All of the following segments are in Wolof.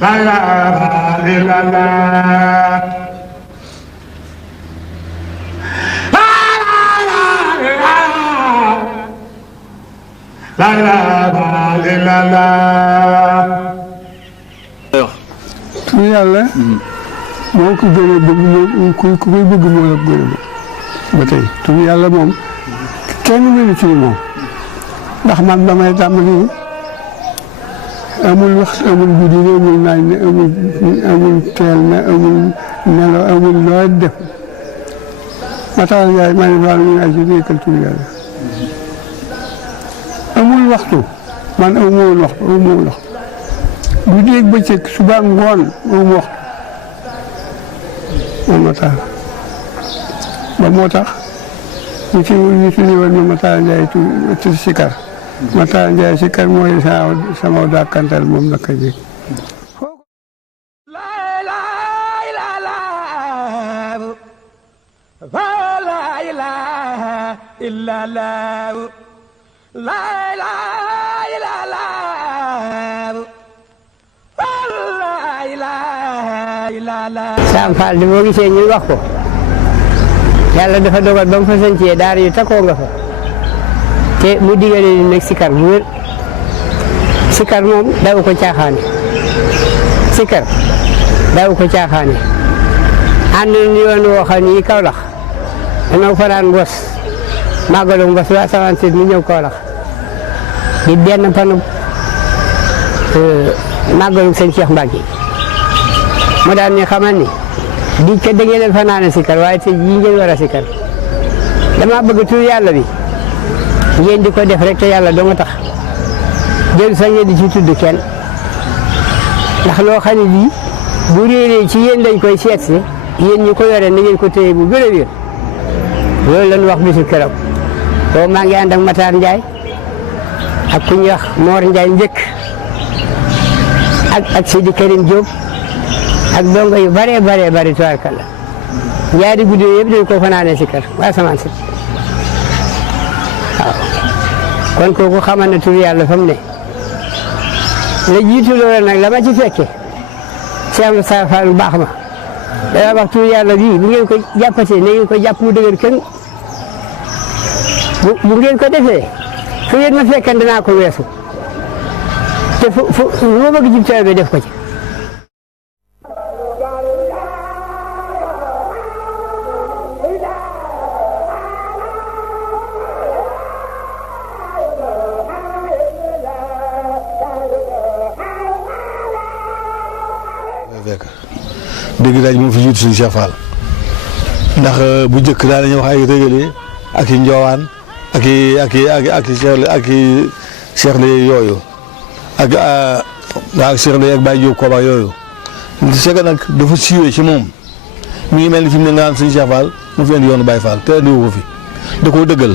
la ilaha illallah la ilaha illallah. tur yàlla. moo ko gën a bëgg moom ku koy bëgg moo la gën a bëgg ba tey tur yàlla moom kenn mënu ci moom ndax man damay tàmbali amul waxtu amul guddi ne amul naaj ne amul teel na amul nelaw amul loo def Matar Ndiaye maa ngi faal ñu ay ci nekkal tur yàlla amul waxtu man amu woon waxtu guddi ak bëccëg suba ngoon amu waxtu moom Matar ba moo tax ñu tuddee woon ma Matar Ndiaye tu sikar Matar Ndiaye sikar mooy sama dàkkantal moom naka jëkk Sam Fall di boo gisee ñuy wax ko yàlla dafa dogal ba mu fa sancee daara yu takkoo nga fa te mu digale ni nag sikar bu wér sikar moom daw ko caaxaane sikar daw ko caaxaane ànd ni yoon woo xam ni Kaolack dana fanaan Mbos màggalu Mbos waa 67 mu ñëw Kaolack di benn panu màggalu sëñ Cheikh Mbacke mu daan ñu xamal ni di kat da ngeen fanaane sikar waaye te yi ngeen war a sikar dama bëgg tur yàlla bi ngeen di ko def rek te yàlla doo nga tax jël sa ngeen di ci tudd kenn ndax loo xam ne bii bu réeree ci yéen lañ koy seet si yéen ñi ko yore na ngeen ko téye bu gën a wér loolu lañ wax bisu keroog boobu maa ngi ànd ak Matar Ndiaye ak ku ñuy wax Mor Ndiaye njëkk ak Sidi Karim Diop ak dongo yu bare tubaarkalla ñaari guddi yëpp dañ ko fanaane sikar waa samaan si waaw kon kooku xamal na tur yàlla fa mu ne la jiitu loolu nag la ma ci fekke Cheikh Moussa Fall bu baax ma dana wax tur yàlla bii bu ngeen ko jàppatee na ngeen ko jàpp mu dëgër kenn bu ngeen ko defee fu ngeen ma fekkan danaa ko weesu te fu ma bëgg jib taw bi def ko ci dégg daaj moom fi jiitu suñu Cheikh Fall ndax bu njëkk daal dañuy wax ay régale ak i njoowaan ak i Cheikh la yooyu ak Cheikh la ak Baye Diop Koba yooyu Cheikh nag dafa siiwee ci moom mi ngi mel ni fi mu ne nga naan suñu Cheikh Fall mu fi indi yoonu Baye Fall te andiwu ko fi da koo dëggal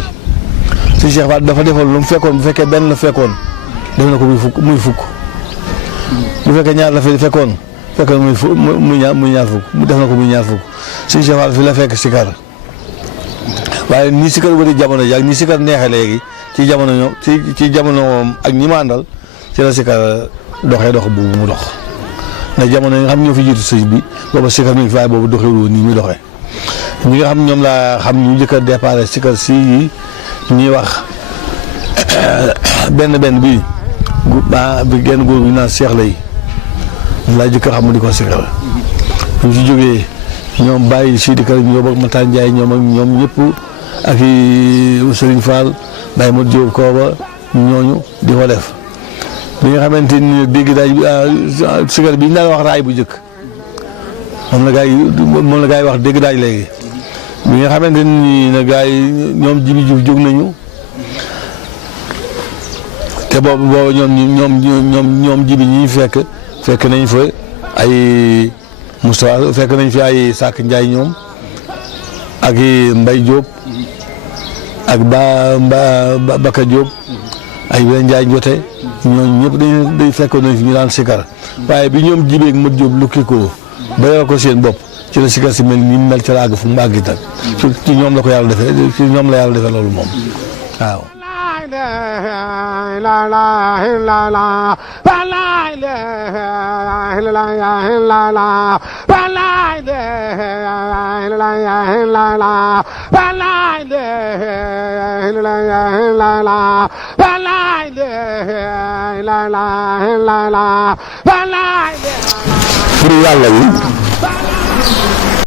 suñu Cheikh Fall dafa defoon lu mu fekkoon bu fekkee benn la fekkoon def na ko muy fukk bu fekkee ñaar la fi fekkoon fekk na muy ñaar fukk mu def na ko muy ñaar fukk suñu Cheikh Fall fi la fekk sikar waaye nii sikar wëri jamono ji ak nii sikar neexee léegi ci jamono moom ak ñi ma àndal ci la sikar doxee dox boobu mu dox ndax jamono yi nga xam ñoo fi jiitu sëñ bi booba sikar mi ngi fi waaye boobu doxewul woon nii muy doxee ñi nga xam ñoom laa xam ñu njëkk a départ sikar si yi ñuy wax benn bi genn góor bi naan Cheikh lay laa jëkk xam di ko sikar bu ci jógee ñoom bàyyi Sidi Karim ñoom ak Matar Ndiaye ñoom ak ñoom ñëpp ak i Serigne Fall Baye Modou Diop Kooba ñooñu di ko def bi nga xamante ni dégg daaj sikar bi ñu daan wax raay bu njëkk moom la gaa yi wax dégg daaj léegi bi nga xamante ni na gaa yi ñoom Jibi Diouf jóg nañu te boobu ñoom Jibi ñi fekk nañ fa ay Moustapha fekk nañ fi ay Sakk Ndiaye ñoom ak Mbaye Diop ak Baka Diop ay Wéne Ndiaye jote ñooñu ñëpp dañ fekkoon nañ fi ñu daan sikar waaye bi ñoom Jibi ak Mat Diop lukki ko ba yor ko seen bopp ci la sikar si mel ni mel ci la àgg fu mu àgg itam ci ñoom la ko yàlla defee ci ñoom la yàlla defee loolu moom waaw. ilaha illallah la ilaha illallah la ilaha illallah la ilaha illallah la ilaha illallah pour yàlla yi